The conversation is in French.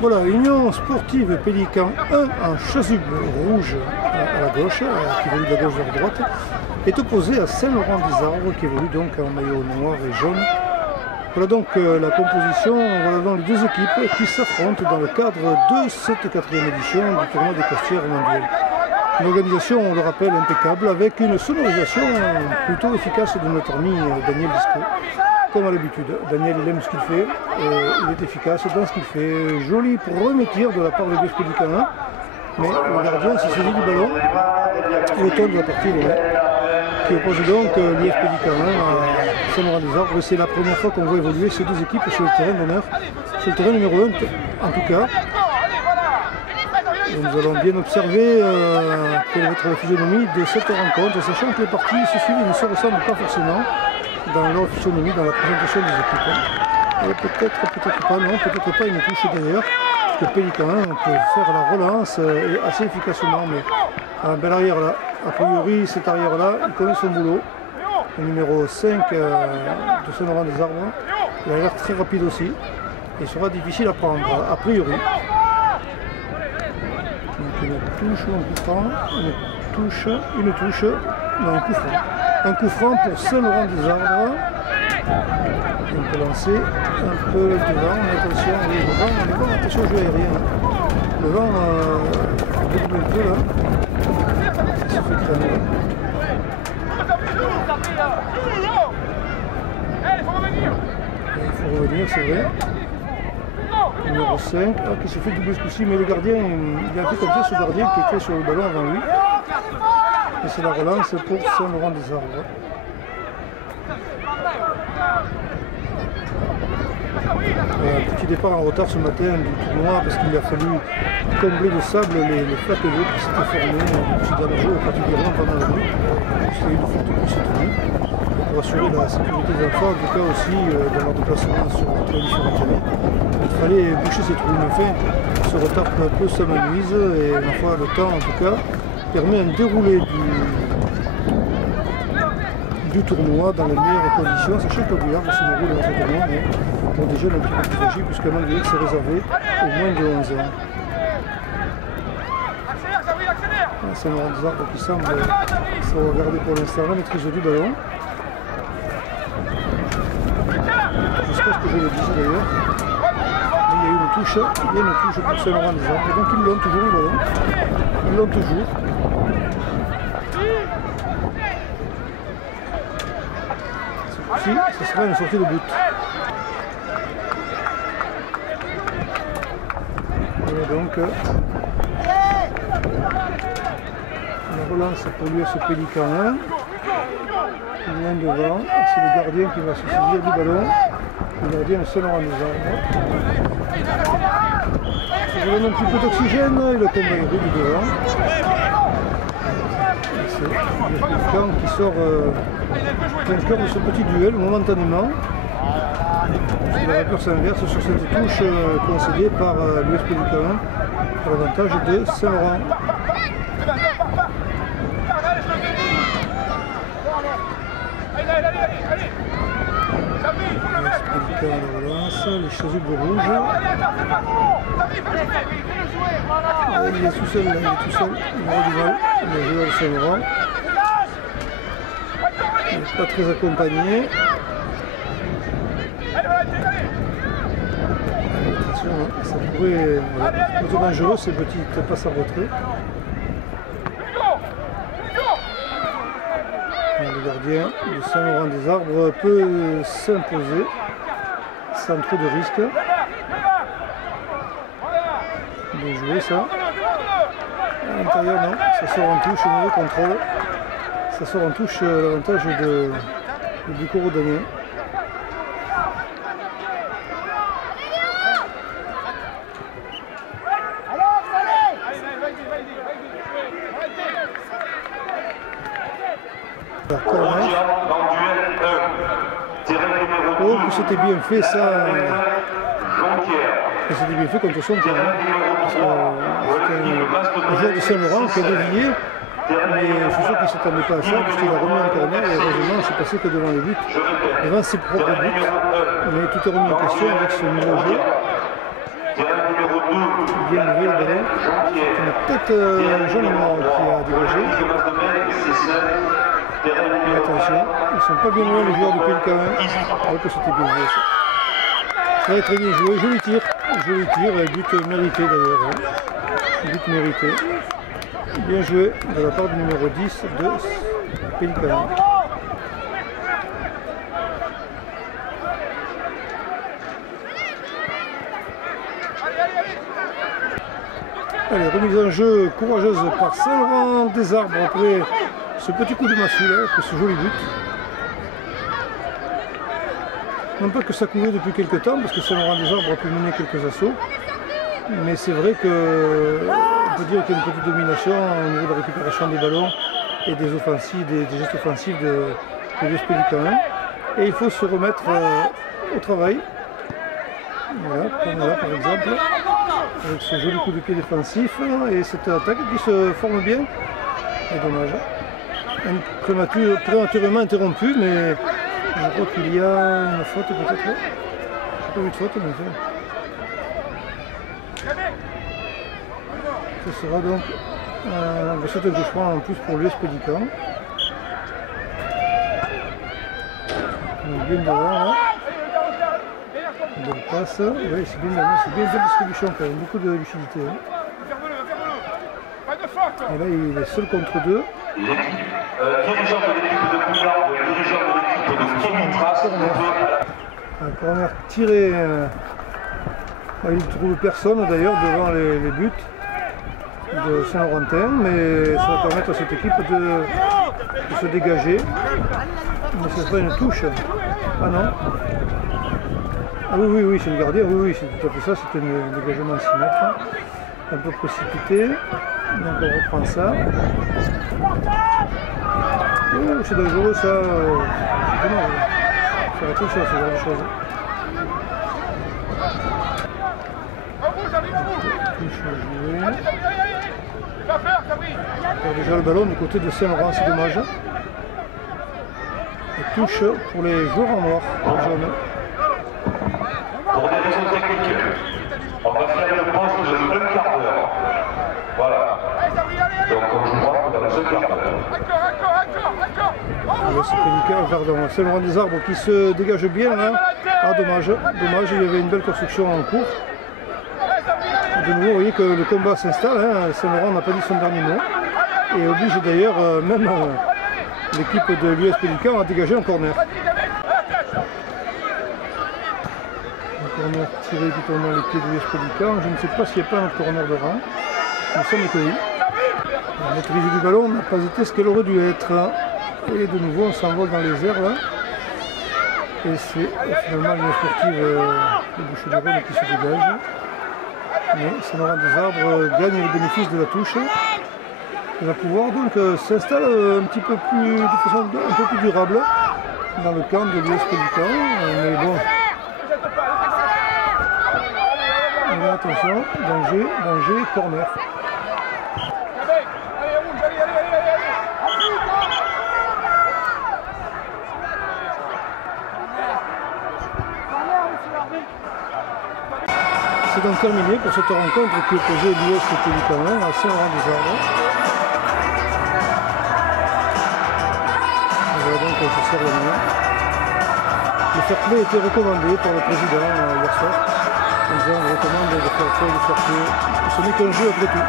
Voilà, Union Sportive Pélican 1 en chasuble rouge à la gauche, qui évolue de la gauche vers la droite, est opposé à Saint-Laurent-des-Arbres, qui évolue donc en maillot noir et jaune. Voilà donc la composition, voilà donc les deux équipes qui s'affrontent dans le cadre de cette 4e édition du tournoi des Costières mondial. Une organisation, on le rappelle, impeccable, avec une sonorisation plutôt efficace de notre ami Daniel Disco. Comme à l'habitude, Daniel il aime ce qu'il fait, il est efficace dans ce qu'il fait. Joli premier tir de la part de l'US Pélican 1, mais le gardien s'est saisi du ballon et au temps de la partie qui oppose donc l'US Pélican 1 à Saint-Laurent-des-Arbres. C'est la première fois qu'on voit évoluer ces deux équipes sur le terrain d'honneur, sur le terrain numéro 1 en tout cas. Et nous allons bien observer quelle va être la physionomie de cette rencontre, sachant que les parties se suivent et ne se ressemblent pas forcément dans leur physionomie, dans la présentation des équipes. Et peut-être pas, non, peut-être pas une touche derrière, parce que Pélican 1 peut faire la relance et assez efficacement, mais un bel arrière là. A priori, cet arrière là, il connaît son boulot. Le numéro 5 de Saint-Laurent-des-Arbres, il a l'air très rapide aussi, et il sera difficile à prendre, a priori. Donc une touche ou un coup franc, une touche, non, un coup franc. Un coup franc pour Saint-Laurent-des-Arbres. On peut lancer un peu devant, attention, oui, le vent, on est bon, attention au jeu aérien. Le vent double un peu là. Ça se fait craindre. Il faut revenir, c'est vrai. Numéro 5, qui se fait doubler ce coup-ci, mais le gardien, il a fait confiance au gardien qui était sur le ballon avant lui. Et c'est la relance pour Saint-Laurent-des-Arbres. Petit départ en retard ce matin du tournoi parce qu'il a fallu combler de sable les flaques d'eau qui s'étaient formées ces derniers jours, particulièrement pendant la nuit. C'était une forte course cette nuit. Pour assurer la sécurité des enfants, en tout cas aussi dans leur déplacement sur la différents terrains. Il fallait boucher ces trous, mais enfin, ce retard peu à peu s'amenuise et ma foi, le temps en tout cas permet un déroulé du tournoi dans les meilleures conditions, sachant que le billard se déroule dans ce tournoi, mais pour des jeunes un petit peu plus âgés, puisqu'un anglais s'est réservé au moins de 11 ans. Saint-Laurent-des-Arbres qui semble sauvegarder pour l'instant la maîtrise du ballon. Jusqu'à ce que je le dise d'ailleurs. Il y a eu une touche pour Saint-Laurent-des-Arbres, donc ils l'ont toujours le ballon. Ils l'ont toujours. Si, ce sera une sortie de but. Et donc, la relance pour l'US Pélican 1. Loin devant, c'est le gardien qui va se saisir du ballon. Le gardien de Saint-Laurent-des-Arbres. Ça donne un petit peu d'oxygène et le combat est rude devant. C'est le Pélican qui sort vainqueur de ce petit duel momentanément. La réponse inverse sur cette touche concédée par l'US Pélican pour l'avantage de Saint-Laurent. Pélican à la relance, les chasubles rouges. Il est tout seul, là, il est tout seul, il aura du mal, le joueur de Saint-Laurent. Il n'est pas très accompagné. Attention, ça pourrait être dangereux ces petites passes en retrait. Le gardien de Saint-Laurent-des-Arbres peut s'imposer sans trop de risques. Bien joué ça. À l'intérieur non, ça sort en touche, mauvais contrôle. Ça sort en touche l'avantage du Corodanien. Oh, que c'était bien fait ça. C'était bien fait contre son terrain. C'était un joueur de Saint-Laurent qui a dévié, mais je suis sûr qu'il ne s'attendait pas à ça, puisqu'il a remis en corner et heureusement il s'est passé que devant les buts, devant ses propres buts. Mais tout est remis en question avec ce nouveau jeu. Bien levé le ballon. C'est une tête jaune et noire qui a dégagé. Et attention, ils ne sont pas bien loin les joueurs de Pélican 1. Alors que c'était bien joué ça. Ça va être très bien joué, joli tir, et but mérité d'ailleurs. Hein. But mérité. Bien joué de la part du numéro 10 de Pélican 1. Allez, remise en jeu courageuse par Saint-Laurent-des-Arbres après ce petit coup de massue là, après ce joli but. Non pas que ça courait depuis quelques temps, parce que Saint-Laurent-des-Arbres a pu mener quelques assauts, mais c'est vrai qu'on peut dire qu'il y a une petite domination au niveau de la récupération des ballons et des offensives, des gestes offensifs de l'US Pélican 1. Et il faut se remettre au travail. Voilà, comme là par exemple. Avec ce joli coup de pied défensif et cette attaque qui se forme bien. C'est dommage. Prématurément interrompu, mais je crois qu'il y a une faute peut-être. Je n'ai pas vu de faute, mais ce sera donc cette touche en plus pour l'US Pélican. Bien devant là. Bonne passe, oui, c'est bien de distribution quand même, beaucoup de lucidité. Hein. Et là il est seul contre deux. Un corner tiré, il ne trouve personne d'ailleurs devant les buts de Saint-Laurentin, mais ça va permettre à cette équipe de se dégager. Mais ce sera une touche. Ah non. Ah oui, c'est le gardien, oui, c'est tout à fait ça, c'est un dégagement à 6 mètres, un peu précipité, donc on reprend ça. Oh, c'est dangereux ça, c'est dommage, faire attention à ce genre de choses. Touche jouée. On perd déjà le ballon du côté de Saint-Laurent, c'est dommage. Et touche pour les joueurs en noir, les jaunes. Pour des raisons techniques, on va faire une pause de 1 quart d'heure. Voilà. Donc on jouera dans ce quart d'heure. C'est Saint-Laurent-des-Arbres qui se dégage bien là. Ah dommage, il y avait une belle construction en cours. De nouveau, vous voyez que le combat s'installe. Hein. Saint-Laurent n'a pas dit son dernier mot. Et oblige d'ailleurs même l'équipe de l'US Pélican à dégager un corner. Corner tiré tout dans les pieds de l'US Pélican. Je ne sais pas s'il n'y a pas un corner de rang. Nous sommes étonnés. La maîtrise du ballon n'a pas été ce qu'elle aurait dû être. Et de nouveau, on s'envole dans les airs là. Et c'est finalement une sportive de Bouches-du-Rhône qui se dégage. Mais Saint-Laurent-des-Arbres gagne le bénéfice de la touche. Il va pouvoir donc s'installer un petit peu plus, de façon un peu plus durable dans le camp de l'US Pélican. Mais bon. Là, attention, danger, corner. C'est donc terminé pour cette rencontre qui opposait l'US Pélican 1 à Saint-Laurent-des-Arbres. Voilà donc on se sert la main. Le fair play était recommandé par le président hier soir. On recommande de faire play, ce n'est qu'un jeu après tout.